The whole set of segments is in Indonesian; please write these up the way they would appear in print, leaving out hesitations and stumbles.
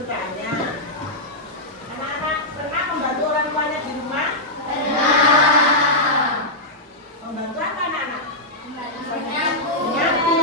bertanya. Anak-anak pernah membantu orang tuanya di rumah? Pernah. Membantu apa anak-anak? Menyapu. Menyapu,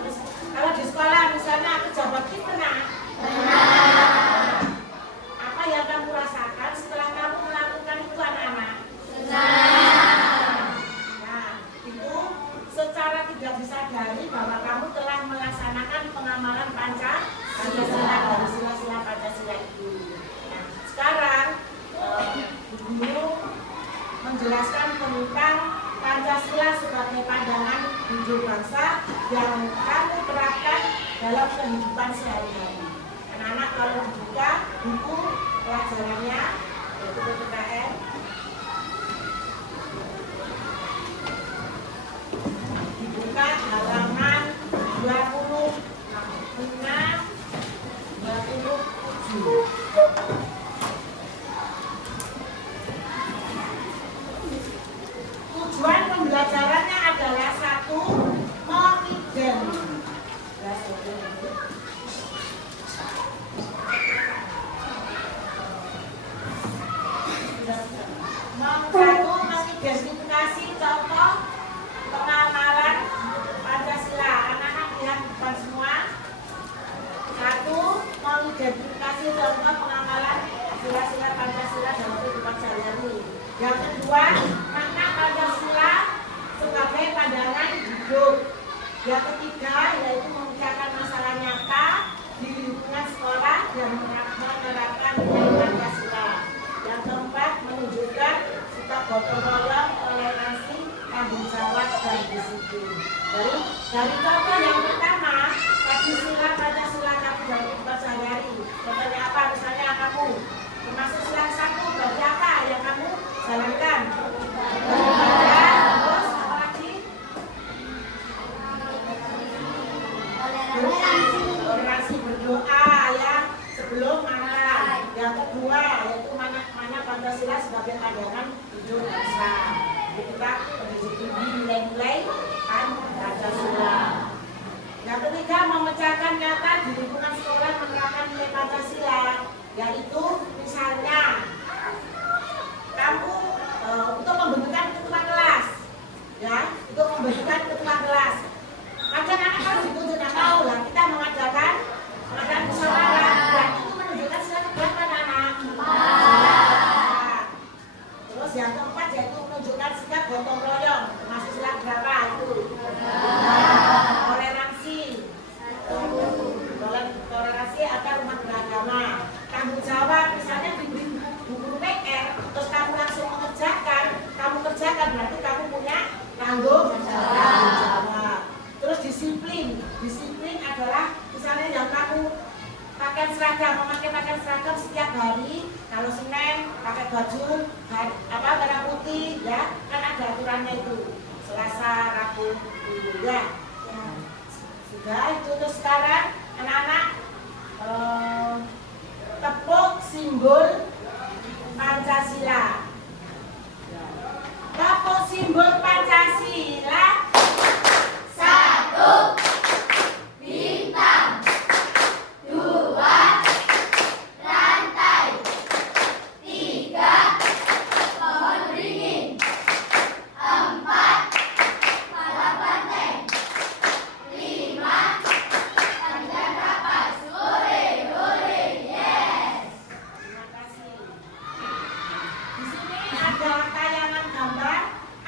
terus kalau di sekolah misalnya kerja bakti pernah? Pernah. Apa yang kamu rasakan setelah kamu melakukan itu anak-anak? Senang. Nah, itu secara tidak disadari bahwa kamu telah melaksanakan pengamalan Pancasila dari sila-sila Pancasila itu. Nah, sekarang guru menjelaskan tentang Pancasila sebagai pandangan hidup bangsa yang kamu terapkan dalam kehidupan sehari-hari. Anak-anak kalau dibuka buku pelajarannya yaitu PPKN, dibuka halaman 26 27. Tujuan pembelajarannya adalah satu, mengidentifikasi contoh pengamalan Pancasila. Anak-anak lihat depan semua. Satu, mengidentifikasi contoh pengamalan sila-sila Pancasila dalam kehidupan sehari-hari. Yang kedua, makna Pancasila sebagai pandangan hidup. Yang ketiga, yaitu memecahkan masalah nyata di lingkungan sekolah dan menerapkan nilai Pancasila. Yang keempat, menunjukkan sikap gotong royong, toleransi, tanggung jawab, dan disiplin. Dari contoh yang pertama, tadi sila Pancasila kamu dalam kehidupan sehari-hari. Contohnya apa? Misalnya kamu termasuk sila satu, berarti apa yang kamu jalankan? Beribadah, terus apa lagi? Toleransi, berdoa ya sebelum makan. Yang kedua yaitu mana Pancasila sebagai pandangan hidup bangsa. Kita menjunjung nilai-nilai Pancasila. Yang ketiga, memecahkan nyata di lingkungan sekolah menerapkan nilai Pancasila, yaitu misalnya kamu untuk membentukkan ketua kelas, ya, untuk membentukkan ketua kelas. Kadang anak harus dituntut, nggak tahu lah. Kita mengadakan musyawarah, dan itu menunjukkan sila keberapa anak. Terus yang keempat yaitu menunjukkan sikap gotong royong, termasuk sila berapa itu? Toleransi agar umat beragama. Tanggung jawab, misalnya diberi buku PR, terus kamu langsung mengerjakan, berarti kamu punya tanggung jawab. Terus disiplin adalah misalnya yang kamu memakai pakaian seragam setiap hari. Kalau Senin pakai baju merah putih, ya kan ada aturannya itu. Selasa, Rabu, ya. Sudah itu. Terus sekarang anak-anak tepuk simbol Pancasila. Tepuk simbol Pancasila. 1 bintang, 2 rantai, 3 pohon beringin, 4 kepala banteng, 5 panggilan kapas. Hore, hore, yes. Terima kasih. Di sini ada tayangan gambar.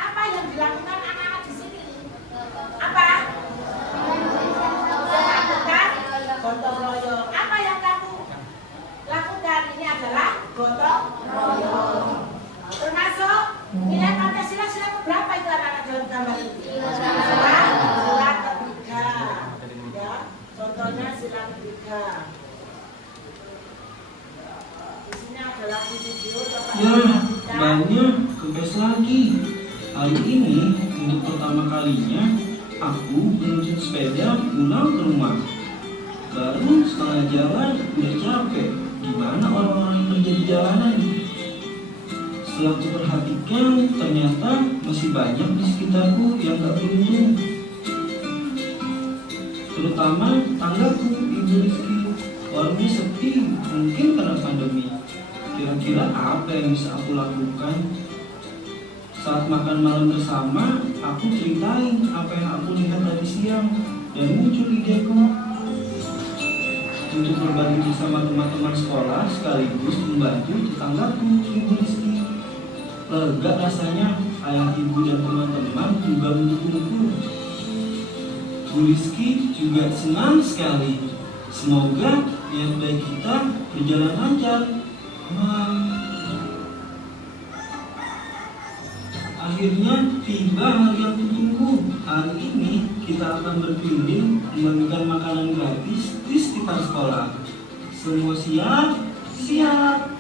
Apa yang dilakukan anak-anak di sini? Apa? Melakukan gotong royong. Apa yang kamu lakukan? Ini adalah gotong royong. Termasuk nilai Pancasila sila berapa itu anak-anak dalam gambar ini? Sila ketiga. Ya, contohnya sila ketiga. Di sini ada lagi video. Coba Ya, kita. banyak kempes lagi. Hari ini untuk pertama kalinya aku menuju sepeda pulang ke rumah. Baru setengah jalan udah capek. Gimana orang-orang yang kerja di jalanan? Setelah aku perhatikan, ternyata masih banyak di sekitarku yang gak beruntung. terutama tanggaku, Ibu Rizky. Warungnya sepi, mungkin karena pandemi. Kira-kira apa yang bisa aku lakukan? Saat makan malam bersama, aku ceritain apa yang aku lihat tadi siang, dan muncul ideku untuk berbagi bersama teman-teman sekolah sekaligus membantu tetanggaku, Ibu Rizky. Lega rasanya, ayah ibu dan teman-teman juga mendukungku. Bu Rizky juga senang sekali. Semoga niat baik kita berjalan lancar. Akhirnya tiba hari yang ditunggu. Hari ini kita akan berkeliling membagikan makanan gratis di sekitar sekolah. Semua siap? Siap!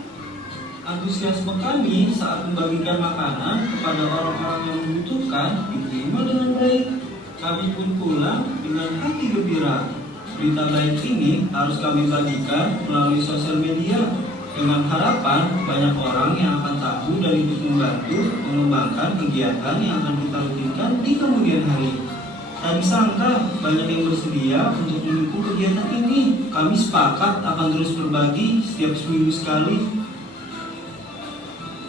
Antusiasme kami saat membagikan makanan kepada orang-orang yang membutuhkan diterima dengan baik. Kami pun pulang dengan hati gembira. Berita baik ini harus kami bagikan melalui sosial media dengan harapan banyak orang yang akan tahu dan ikut membantu mengembangkan kegiatan yang akan kita rutinkan di kemudian hari. Tak disangka banyak yang bersedia untuk mendukung kegiatan ini. Kami sepakat akan terus berbagi setiap seminggu sekali.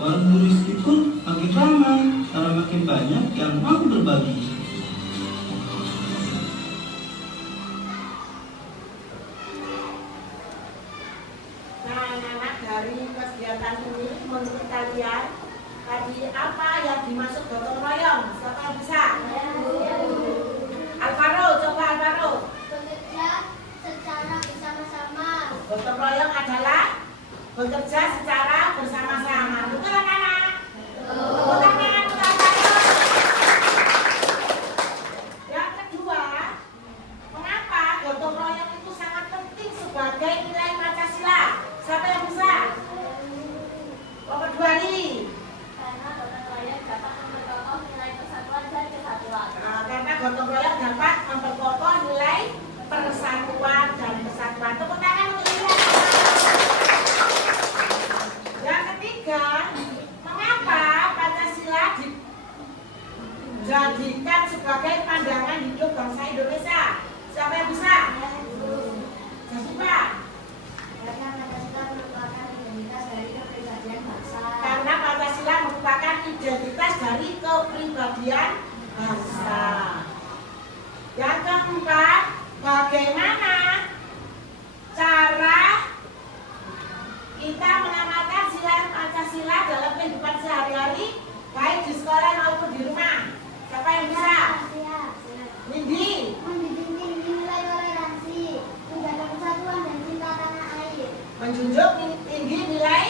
Warung Bu Rizky pun makin ramai karena makin banyak yang mau berbagi. Nah, anak-anak, dari kegiatan ini menurut kalian tadi apa yang dimaksud gotong royong? Siapa yang bisa? Alvaro, coba Alvaro. Bekerja secara bersama-sama. Gotong royong adalah bekerja secara bersama-sama. Betul anak-anak? Tepuk tangan untuk Alvaro. Yang kedua, mengapa gotong royong itu sangat penting sebagai nilai Pancasila? Siapa yang bisa? Nomor 2 nih. Karena gotong royong dapat memperkokoh nilai persatuan dan kesatuan. Karena gotong royong dapat memperkokoh nilai persatuan dan kesatuan. Tepuk tangan untuk dia. Yang ketiga, mengapa Pancasila dijadikan sebagai pandangan hidup bangsa Indonesia? Siapa yang bisa? Jasipa. Karena Pancasila merupakan identitas dari kepribadian bangsa. Karena Pancasila merupakan identitas dari kepribadian bangsa. Yang keempat, bagaimana cara kita mengamalkan sila Pancasila dalam kehidupan sehari-hari, baik di sekolah maupun di rumah? Siapa yang bisa? Nindi. Mendidik nilai toleransi, menjaga persatuan dan cinta tanah air. Menjunjung tinggi nilai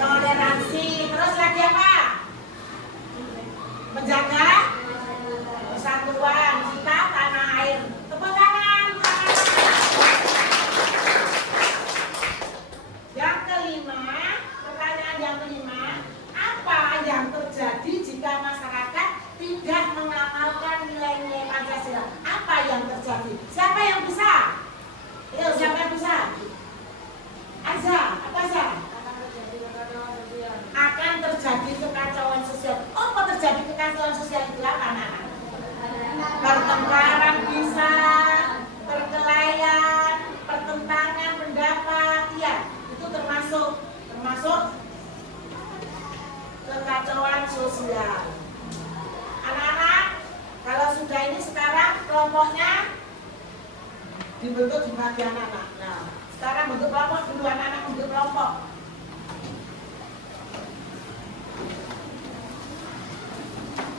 toleransi. Terus lagi apa? Menjaga persatuan, cinta tanah air. Tepuk tangan. Yang kelima, pertanyaan yang kelima, apa yang terjadi jika masyarakat tidak mengamalkan nilai-nilai Pancasila? Apa yang terjadi? Siapa yang bisa? Ayo, siapa yang bisa? Aza, apa Aza? Akan terjadi kekacauan sosial. Apa terjadi kekacauan sosial itu apa, anak-anak? Pertengkaran bisa, perkelahian, pertentangan pendapat, ya, itu termasuk kekacauan sosial. Anak-anak, kalau sudah ini sekarang kelompoknya dibentuk di bagian anak. Nah, sekarang bentuk kelompok dulu, anak-anak bentuk kelompok.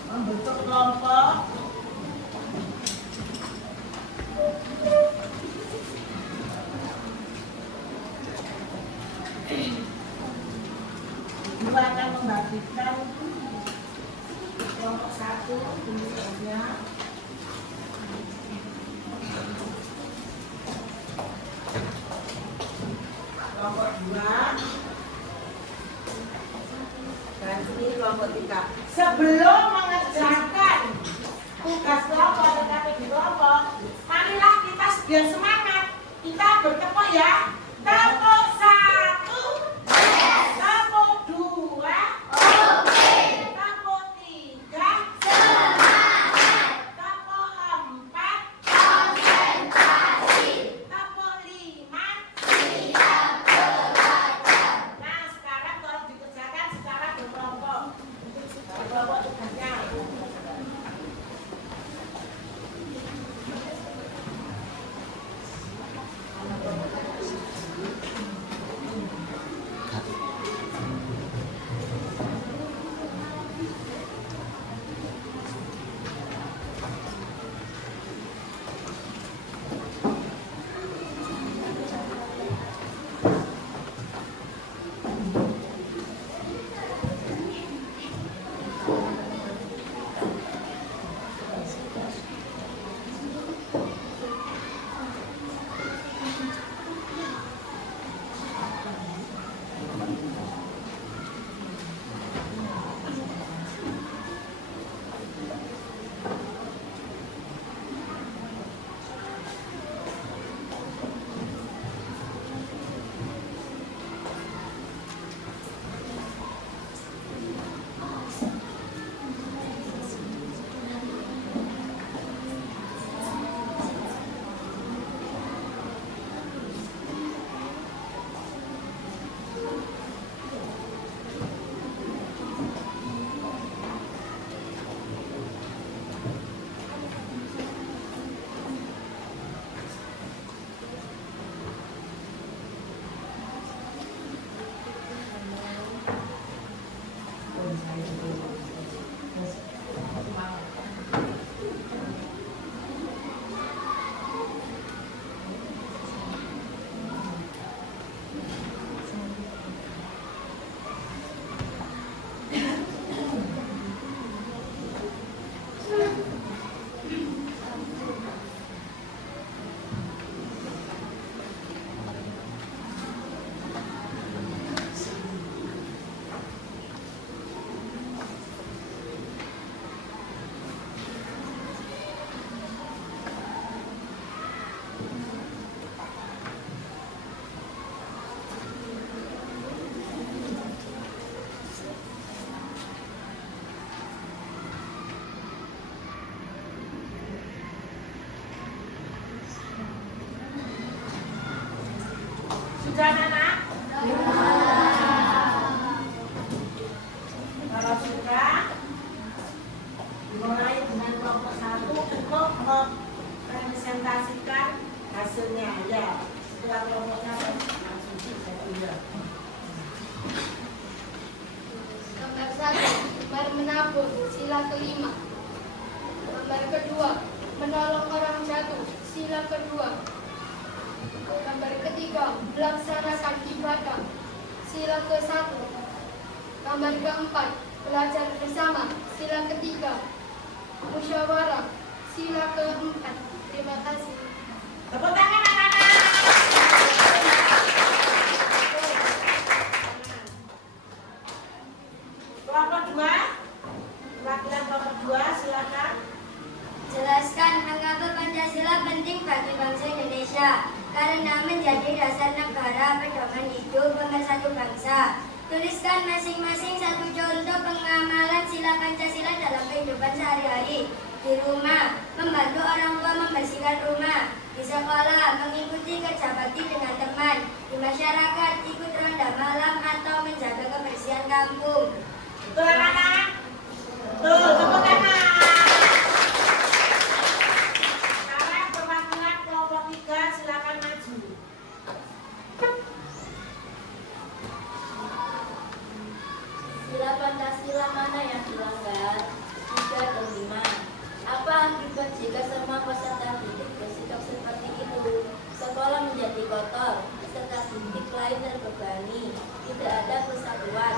Membentuk kelompok. Dua akan membagikan kelompok 1 tulisannya. Kelompok 2 dan ini kelompok 3. Sebelum mengerjakan tugas kelompok tetapi di kelompok, marilah kita biar semangat, kita bertepuk ya. Tepuk 1, tepuk 2, tepuk 3, tepuk 4, Dimulai dengan kelompok 1 untuk mempresentasikan hasilnya. Ya, setelah kelompoknya langsung saya tunjuk. Gambar 1, gemar menabung, sila kelima. Gambar kedua, menolong orang jatuh, sila kedua. Gambar ketiga, melaksanakan ibadah, sila ke-1. Gambar keempat, belajar bersama, sila ketiga. Musyawarah, sila ke-4. Terima kasih. Tepuk tangan anak-anak. Kelompok 2, perwakilan kelompok 2, silakan. Jelaskan mengapa Pancasila penting bagi bangsa Indonesia karena menjadi dasar negara pedoman hidup pemersatu bangsa. Tuliskan masing-masing satu contoh pengamalan sila Pancasila dalam kehidupan sehari-hari. Di rumah, membantu orang tua membersihkan rumah. Di sekolah, mengikuti kerja bakti dengan teman. Di masyarakat, ikut ronda malam atau menjaga kebersihan kampung. Betul anak-anak? Betul, tepuk tangan. Sekarang perwakilan kelompok 3, silakan maju. Sila Pancasila mana yang dilanggar? 3 dan 5. Apa akibat jika semua peserta didik bersikap seperti itu? Sekolah menjadi kotor, peserta didik lain terbebani, tidak ada persatuan.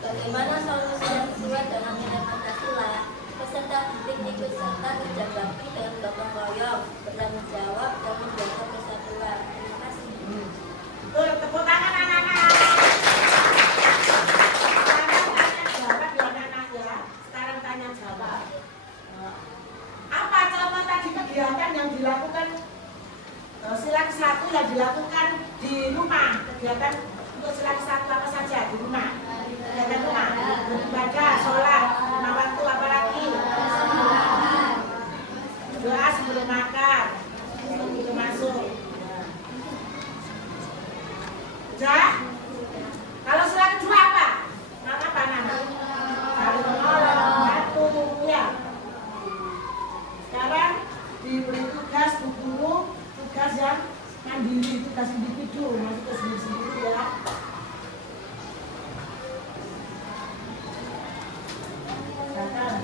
Bagaimana solusi yang sesuai dengan nilai Pancasila? Peserta didik ikut serta kerja bakti dengan gotong royong, bertanggung jawab dan menjaga persatuan. Terima kasih. Betul, tepuk tangan anak-anak. Sekarang tanya jawab ya anak-anak ya. Sekarang tanya jawab. Apa contoh tadi kegiatan yang dilakukan sila ke-1 yang dilakukan di rumah? Kegiatan untuk sila ke-1 apa saja di rumah? Kegiatan rumah, beribadah, sholat, lima waktu apa lagi? Doa sebelum makan, sebelum masuk. Ya? Kalau sila kedua apa? Apa nama? Saling menolong, membantu, ya. Sekarang diberi tugas bu guru, tugas yang mandiri, tugas individu, masuk ke sendiri-sendiri ya. Silakan.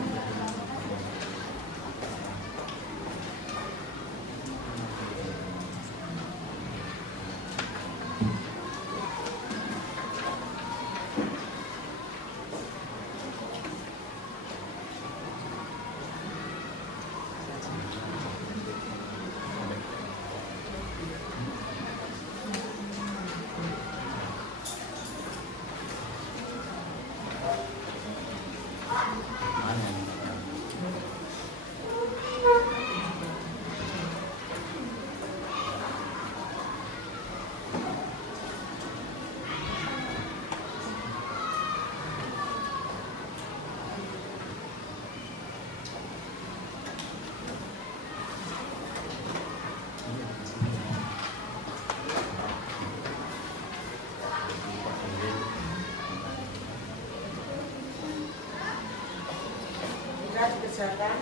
Sudah dikerjakan.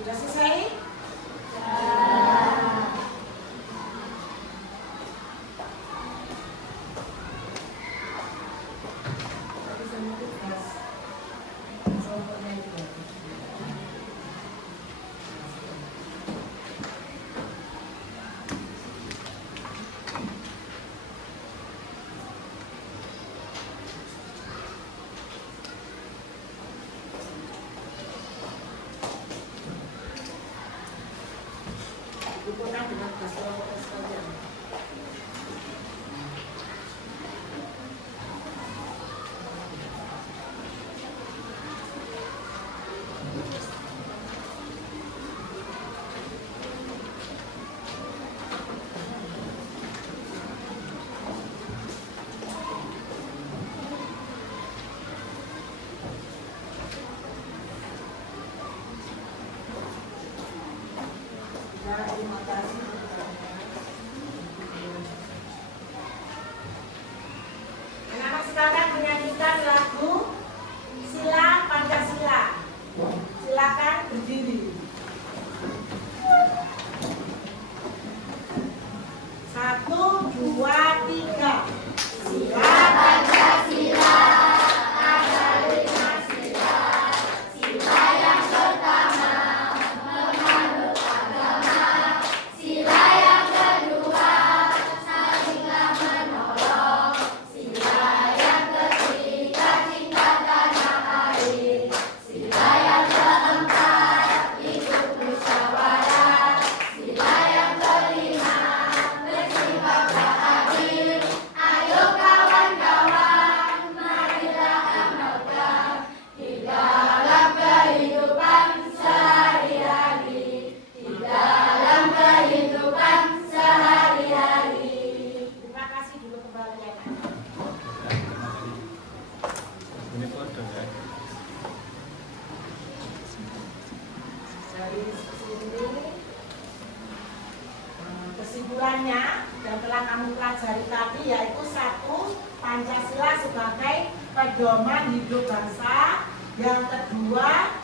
Sudah selesai? Sempurna dengan bahasa sekalian. Terima kasih. Anak-anak sekarang menyanyikan lagu Sila Pancasila. Silakan berdiri. 1, 2, 3. Sila Pancasila. Dari sini kesimpulannya yang telah kamu pelajari tadi yaitu 1. Pancasila sebagai pedoman hidup bangsa. Yang kedua,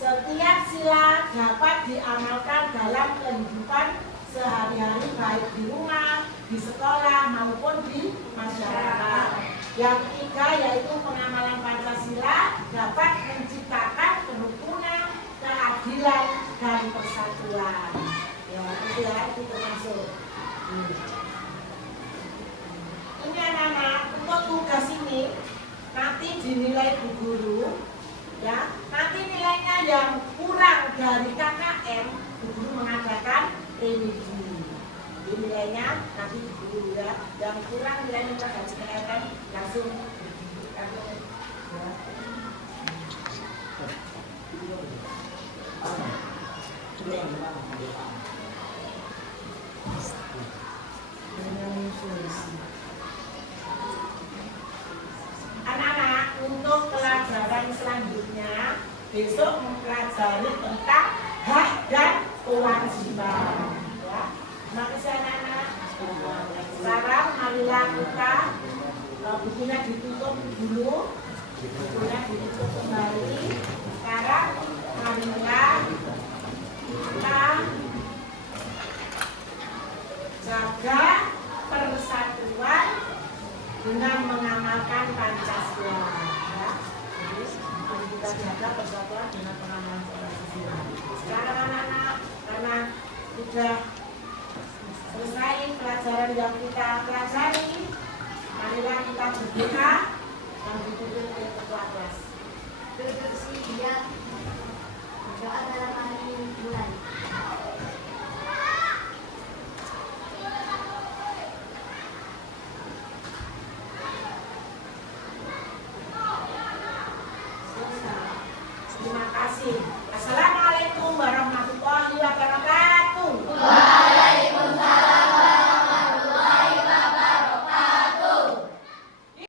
setiap sila dapat diamalkan dalam kehidupan sehari-hari baik di rumah, di sekolah maupun di masyarakat. Yang ketiga yaitu pengamalan Pancasila dapat menciptakan kerukunan, keadilan dan persatuan. Ya, itu ya, itu termasuk. Ini anak-anak, untuk tugas ini nanti dinilai Bu Guru, ya. Nanti nilainya yang kurang dari KKM, Bu Guru mengadakan review. Nilainya nanti Bu Guru ya, yang kurang nilainya dari KKM langsung ya. Anak-anak, untuk pelajaran selanjutnya besok mempelajari tentang hak dan kewajiban. Ya, terima kasih anak-anak. Sekarang marilah kita bukunya ditutup dulu, bukunya ditutup kembali. Sekarang marilah kita jaga persatuan dengan mengamalkan Pancasila. Ya. Jadi mari kita jaga persatuan dengan mengamalkan Pancasila. Sekarang anak-anak, karena sudah selesai pelajaran yang kita pelajari, marilah kita berdoa dan ditutup oleh ketua kelas. Bersiap. Doa dalam hari ini mulai. Terima kasih. Assalamualaikum warahmatullahi wabarakatuh.